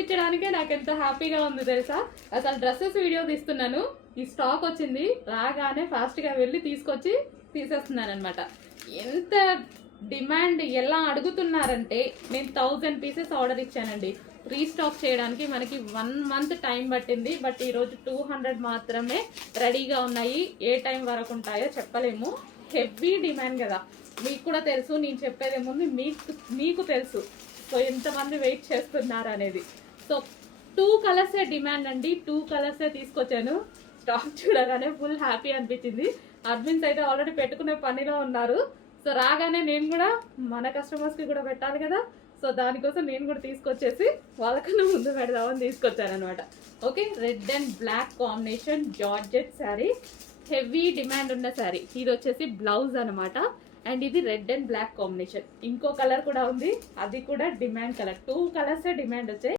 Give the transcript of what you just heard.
చూపించడానికే నాకు ఎంత హ్యాపీగా ఉంది తెలుసా. అసలు డ్రెస్సెస్ వీడియో తీస్తున్నాను, ఈ స్టాక్ వచ్చింది, రాగానే ఫాస్ట్గా వెళ్ళి తీసుకొచ్చి తీసేస్తున్నాను అనమాట. ఎంత డిమాండ్ ఎలా అడుగుతున్నారంటే, నేను 1000 పీసెస్ ఆర్డర్ ఇచ్చానండి. రీస్టాక్ చేయడానికి మనకి 1 మంత్ టైం పట్టింది. బట్ ఈరోజు 200 మాత్రమే రెడీగా ఉన్నాయి. ఏ టైం వరకు ఉంటాయో చెప్పలేము. హెవీ డిమాండ్ కదా, మీకు కూడా తెలుసు. నేను చెప్పేదేముంది, మీకు తెలుసు. సో ఎంతమంది వెయిట్ చేస్తున్నారు అనేది. సో 2 కలర్సే డిమాండ్ అండి, 2 కలర్సే తీసుకొచ్చాను. స్టాక్ చూడగానే ఫుల్ హ్యాపీ అనిపించింది. అడ్మిన్స్ అయితే ఆల్రెడీ పెట్టుకునే పనిలో ఉన్నారు. సో రాగానే నేను కూడా మన కస్టమర్స్కి కూడా పెట్టాలి కదా. సో దానికోసం నేను కూడా తీసుకొచ్చేసి వాళ్ళకన్నా ముందు పెడదామని తీసుకొచ్చాను అనమాట. Okay, red and black combination georgette sari, heavy demand ఉన్న శారీ. ఇది వచ్చేసి బ్లౌజ్ అనమాట. అండ్ ఇది రెడ్ అండ్ బ్లాక్ కాంబినేషన్. ఇంకో కలర్ కూడా ఉంది, అది కూడా డిమాండ్ కలర్. 2 కలర్సే డిమాండ్ వచ్చాయి.